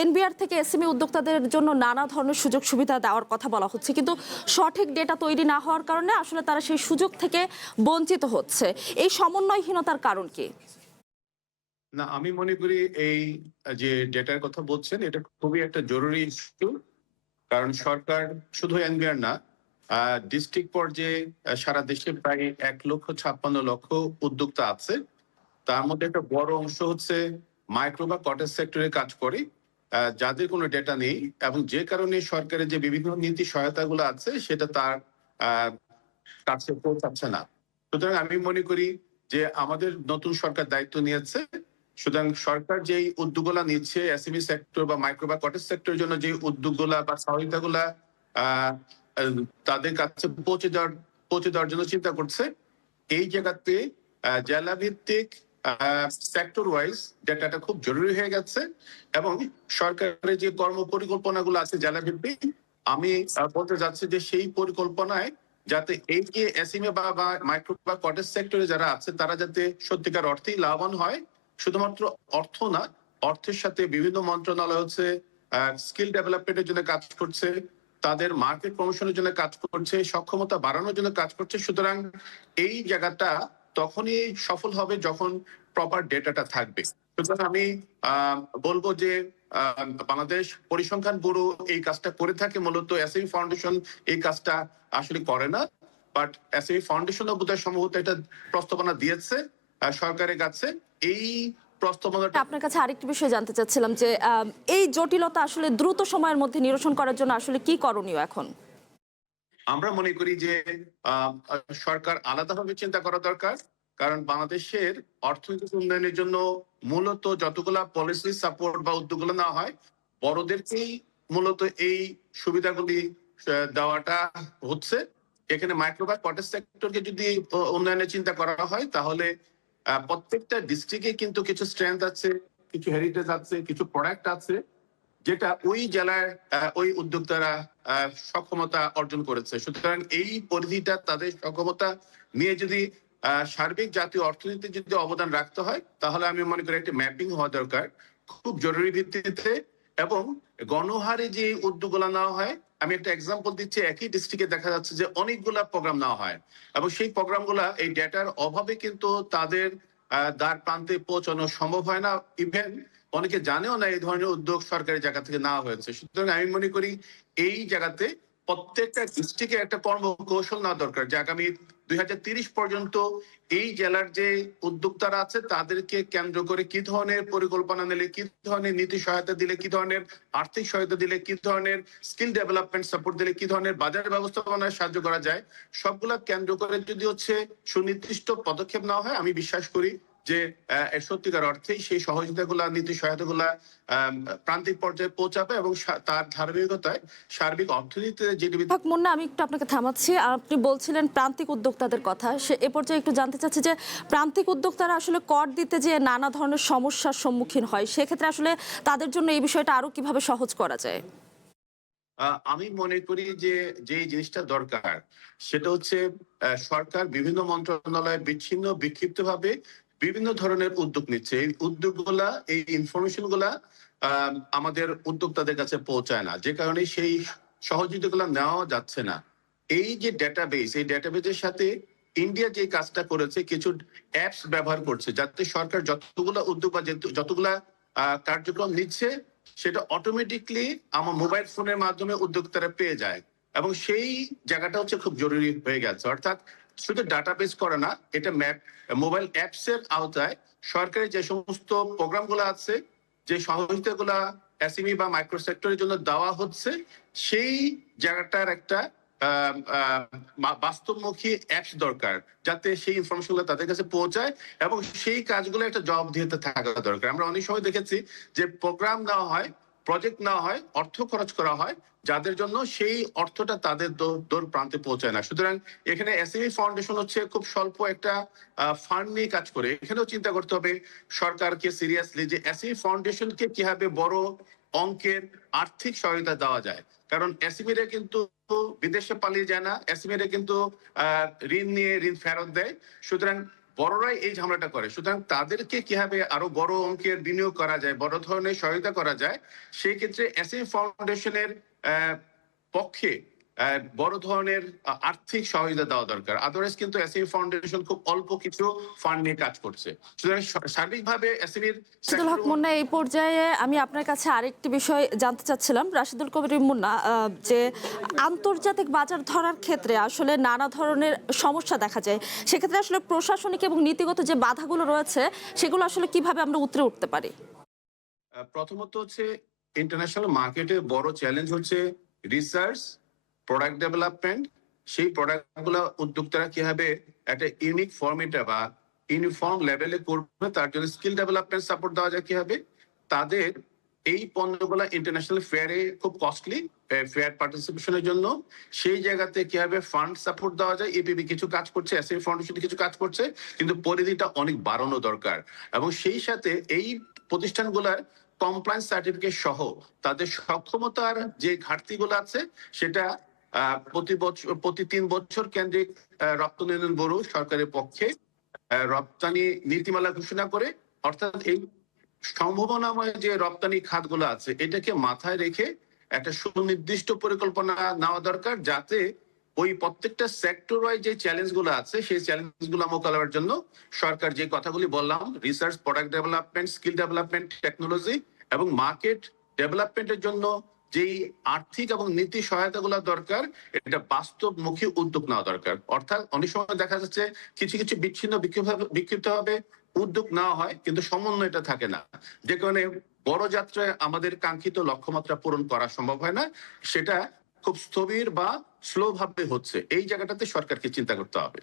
NBR থেকে SME উদ্যোক্তাদের জন্য নানা ধরনের সুযোগ সুবিধা দেওয়ার কথা বলা হচ্ছে, কিন্তু সঠিক ডেটা তৈরি না হওয়ার কারণে আসলে তারা সেই সুযোগ থেকে বঞ্চিত হচ্ছে। এই সমন্বয়হীনতার কারণ কি? না, আমি মনে করি এই যে ডেটার কথা বলছেন এটা খুবই একটা জরুরি ইস্যু। কারণ সরকার শুধু এনবিআর না, ডিস্ট্রিক্ট পর্যায়ে সারা দেশে প্রায় 1,56,00,000 উদ্যোক্তা আছে। তার মধ্যে একটা বড় অংশ হচ্ছে মাইক্রো বা কটেজ সেক্টরে কাজ করে, যাদের কোনো ডেটা নেই এবং যে কারণে সরকারের যে বিভিন্ন নীতি সহায়তাগুলো আছে সেটা তার আহ, কাছে পৌঁছাচ্ছে না। সুতরাং আমি মনে করি যে আমাদের নতুন সরকার দায়িত্ব নিয়েছে, সুতরাং সরকার যেই উদ্যোগগুলা নিচ্ছে এসএমই সেক্টর বা মাইক্রো বা কটেজ সেক্টরের জন্য যে উদ্যোগগুলা বা সহায়তাগুলা আহ আহ, তাদের কাছে পৌঁছে দেওয়ার জন্য চিন্তা করছে। এই জায়গাতে জেলা ভিত্তিক সেক্টর ওয়াইজ ডেটাটা খুব জরুরি হয়ে গেছে এবং সরকারের যে কর্ম পরিকল্পনাগুলো আছে জেলা ভিত্তিক, আমি বলতে যাচ্ছি যে সেই পরিকল্পনায় যাতে এই যে এসএমই বা মাইক্রো বা কটেজ সেক্টরে যারা আছে তারা যাতে সত্যিকার অর্থেই লাভবান হয়। শুধুমাত্র অর্থ না, অর্থের সাথে বিভিন্ন মন্ত্রণালয় হচ্ছে স্কিল ডেভেলপমেন্টের জন্য কাজ করছে, তাদের মার্কেট প্রমোশনের জন্য কাজ করছে, সক্ষমতা বাড়ানোর জন্য কাজ করছে। সুতরাং এই জায়গাটা তখনই সফল হবে যখন প্রপার ডেটাটা থাকবে। সুতরাং আমি বলবো যে বাংলাদেশ পরিসংখ্যান ব্যুরো এই কাজটা করে থাকে, মূলত এসএমই ফাউন্ডেশন এই কাজটা আসলে করে না। বাট এসএমই ফাউন্ডেশনও বোধহয় সম্ভবত এটা প্রস্তাবনা দিয়েছে সরকারের কাছে। এই প্রস্তাবনাটা আপনার কাছে আরেকটি বিষয় জানতে চাচ্ছিলাম যে এই জটিলতা আসলে দ্রুত সময়ের মধ্যে নিরসন করার জন্য আসলে কি করণীয় এখন? আমরা মনে করি যে আহ, সরকার আলাদাভাবে চিন্তা করা দরকার। কারণ বাংলাদেশের অর্থনৈতিক উন্নয়নের জন্য মূলত যতগুলা পলিসি সাপোর্ট বা উদ্যোগগুলো নেওয়া হয়, বড়দেরকেই মূলত এই সুবিধাগুলি দেওয়াটা হচ্ছে। এখানে মাইক্রো বা কটেজ সেক্টরকে যদি উন্নয়নের চিন্তা করা হয় তাহলে প্রত্যেকটা ডিস্ট্রিক্টে কিন্তু কিছু স্ট্রেংথ আছে, কিছু হেরিটেজ আছে, কিছু প্রোডাক্ট আছে যেটা ওই জেলার ওই উদ্যোক্তারা সক্ষমতা অর্জন করেছে। সুতরাং এই পরিধিটা তাদের সক্ষমতা নিয়ে যদি সার্বিক জাতীয় অর্থনীতিতে যদি অবদান রাখতে হয় তাহলে আমি মনে করি একটা ম্যাপিং হওয়া দরকার খুব জরুরি ভিত্তিতে। এবং গণহারে যে উদ্যোগগুলো নেওয়া হয়, আমি একটা এক্সাম্পল দিচ্ছি, একই ডিস্ট্রিক্টে দেখা যাচ্ছে যে অনেকগুলা প্রোগ্রাম নেওয়া হয় এবং সেই প্রোগ্রামগুলা এই ডেটার অভাবে কিন্তু তাদের দ্বার প্রান্তে পৌঁছানো সম্ভব হয় না। ইভেন অনেকে জানেও না এই ধরনের উদ্যোগ সরকারি জায়গা থেকে নেওয়া হয়েছে। সুতরাং আমি মনে করি এই জায়গাতে প্রত্যেকটা ডিস্ট্রিক্টে একটা কর্মকৌশল নেওয়া দরকার যে আগামী 2030 পর্যন্ত এই জেলার যে উদ্যোক্তারা আছে তাদেরকে কেন্দ্র করে কি ধরনের পরিকল্পনা নিলে, কি ধরনের নীতি সহায়তা দিলে, কি ধরনের আর্থিক সহায়তা দিলে, কি ধরনের স্কিল ডেভেলপমেন্ট সাপোর্ট দিলে, কি ধরনের বাজার ব্যবস্থাপনায় সাহায্য করা যায়, সবগুলা কেন্দ্র করে যদি হচ্ছে সুনির্দিষ্ট পদক্ষেপ নেওয়া হয়, আমি বিশ্বাস করি যে সত্যিকার অর্থেই সেই সহযোগিতাগুলা, নীতি সহায়তাগুলা প্রান্তিক পর্যায়ে পৌঁছাবে এবং তার ধারাবাহিকতায় সার্বিক অর্থনীতিতে জিডিপি। মুন্না, আমি একটু আপনাকে থামাচ্ছি। আপনি বলছিলেন প্রান্তিক উদ্যোক্তাদের কথা, সে এ পর্যায়ে একটু জানতে চাচ্ছি যে প্রান্তিক উদ্যোক্তারা আসলে কর দিতে যে নানা ধরনের সমস্যার সম্মুখীন হয়, সেক্ষেত্রে আসলে তাদের জন্য এই বিষয়টা আরো কিভাবে সহজ করা যায়? আমি মনে করি যে যে জিনিসটা দরকার সেটা হচ্ছে সরকার বিভিন্ন মন্ত্রণালয় বিচ্ছিন্ন বিক্ষিপ্ত ভাবে বিভিন্ন ধরনের উদ্যোগ নিচ্ছে। এই উদ্যোগগুলা, এই ইনফরমেশন গুলা আমাদের উদ্যোক্তাদের কাছে পৌঁছায় না, যে কারণে সেই সহযোগিতাগুলো নেওয়া যাচ্ছে না। এই যে ডেটাবেস, এই ডেটাবেসের সাথে ইন্ডিয়া যে কাজটা করেছে, কিছু অ্যাপস ব্যবহার করছে যাতে সরকার যতগুলা উদ্যোগ বা যতগুলা কার্যক্রম নিচ্ছে সেটা অটোমেটিকলি আমার মোবাইল ফোনের মাধ্যমে উদ্যোক্তারা পেয়ে যায়। এবং সেই জায়গাটা হচ্ছে খুব জরুরি হয়ে গেছে। অর্থাৎ শুধু ডাটাবেস করে না, এটা ম্যাপ মোবাইল অ্যাপস এর আওতায় সরকারি যে সমস্ত প্রোগ্রাম গুলো আছে, যে সহযোগিতা গুলা এসএমই বা মাইক্রো সেক্টরের জন্য দেওয়া হচ্ছে, সেই জায়গাটার একটা বাস্তবমুখী অ্যাপস দরকার যাতে সেই ইনফরমেশন গুলো তাদের কাছে পৌঁছায় এবং সেই কাজগুলো একটা জবাবদিহিতা থাকা দরকার। আমরা অনেক সময় দেখেছি যে প্রোগ্রাম নেওয়া হয়, প্রজেক্ট নেওয়া হয়, অর্থ খরচ করা হয় যাদের জন্য সেই অর্থটা তাদের দূর প্রান্তে পৌঁছায় না। সুতরাং এখানে এসএমই ফাউন্ডেশন হচ্ছে খুব স্বল্প একটা ফান্ড নিয়ে কাজ করে। এখানেও চিন্তা করতে হবে সরকারকে সিরিয়াসলি যে এসএমই ফাউন্ডেশনকে কিভাবে বড় অঙ্কের আর্থিক সহায়তা দেওয়া যায়। কারণ এসএমইরা কিন্তু বিদেশে পালিয়ে যায় না, এসএমইরা কিন্তু ঋণ নিয়ে ঋণ ফেরত দেয়। সুতরাং বড়রাই এই ঝামেলাটা করে। সুতরাং তাদেরকে কিভাবে আরো বড় অঙ্কের বিনিয়োগ করা যায়, বড় ধরনের সহায়তা করা যায়, সেই ক্ষেত্রে এসএমই ফাউন্ডেশনের পক্ষে বড় ধরনের আর্থিক সহায়তা দেওয়া দরকার। আদারওয়াইজ কিন্তু এসএমই ফাউন্ডেশন খুব অল্প কিছু ফান্ড নিয়ে কাজ করছে। সুতরাং সার্বিকভাবে এসএমইর রাশিদুল হক মুন্না, এই পর্যায়ে আমি আপনার কাছে আরেকটি বিষয় জানতে চাচ্ছিলাম, রাশিদুল কবির মুন্না, যে আন্তর্জাতিক বাজার ধরার ক্ষেত্রে আসলে নানা ধরনের সমস্যা দেখা যায়, সেক্ষেত্রে আসলে প্রশাসনিক এবং নীতিগত যে বাধাগুলো রয়েছে সেগুলো আসলে কিভাবে আমরা উতরে উঠতে পারি? প্রথমত হচ্ছে ইন্টারন্যাশনাল মার্কেটে বড় চ্যালেঞ্জ হচ্ছে রিসার্চ, প্রোডাক্ট ডেভেলপমেন্ট। সেই প্রোডাক্টগুলো উদ্যোক্তারা কিভাবে একটা ইউনিক ফরম্যাটে বা ইউনিফর্ম লেভেলে করবে, তার জন্য স্কিল ডেভেলপমেন্ট সাপোর্ট দেওয়া যায় কিভাবে, তাদের এই পণ্যগুলো ইন্টারন্যাশনাল ফেয়ারে খুব কস্টলি, ফেয়ার পার্টিসিপেশনের জন্য সেই জায়গাতে কিভাবে ফান্ড সাপোর্ট দেওয়া যায়। এপিবি কিছু কাজ করছে, এসএমই ফাউন্ডেশন কিছু কাজ করছে, কিন্তু পরিধিটা অনেক বাড়ানো দরকার। এবং সেই সাথে এই প্রতিষ্ঠানগুলোর কমপ্লায়েন্স সার্টিফিকেট সহ তাদের সক্ষমতার যে ঘাটতিগুলো আছে সেটা প্রতি 3 বছর কেন্দ্রিক রপ্তানি উন্নয়ন ব্যুরো সরকারের পক্ষে রপ্তানি নীতিমালা ঘোষণা করে, অর্থাৎ এই সম্ভাবনাময় যে রপ্তানি খাতগুলো আছে এটাকে মাথায় রেখে একটা সুনির্দিষ্ট পরিকল্পনা নেওয়া দরকার, যাতে ওই প্রত্যেকটা সেক্টর ওয়াইজ যে চ্যালেঞ্জ গুলো আছে সেই চ্যালেঞ্জ গুলো মোকাবেলার জন্য সরকার যে কথাগুলি বললাম, research, product development, skill development, technology এবং মার্কেট ডেভেলপমেন্টের জন্য যেই আর্থিক এবং নীতি সহায়তাগুলো দরকার, এটা বাস্তবমুখী উদ্যোগ নেওয়া দরকার। অর্থাৎ অনেক সময় দেখা যাচ্ছে কিছু কিছু বিচ্ছিন্ন বিক্ষিপ্ত ভাবে উদ্যোগ নেওয়া হয়, কিন্তু সমন্বয়টা থাকে না, যে কারণে বড় যাত্রায় আমাদের কাঙ্ক্ষিত লক্ষ্যমাত্রা পূরণ করা সম্ভব হয় না। সেটা খুব স্থবির বা স্লো ভাবে হচ্ছে। এই জায়গাটাতে সরকারকে চিন্তা করতে হবে।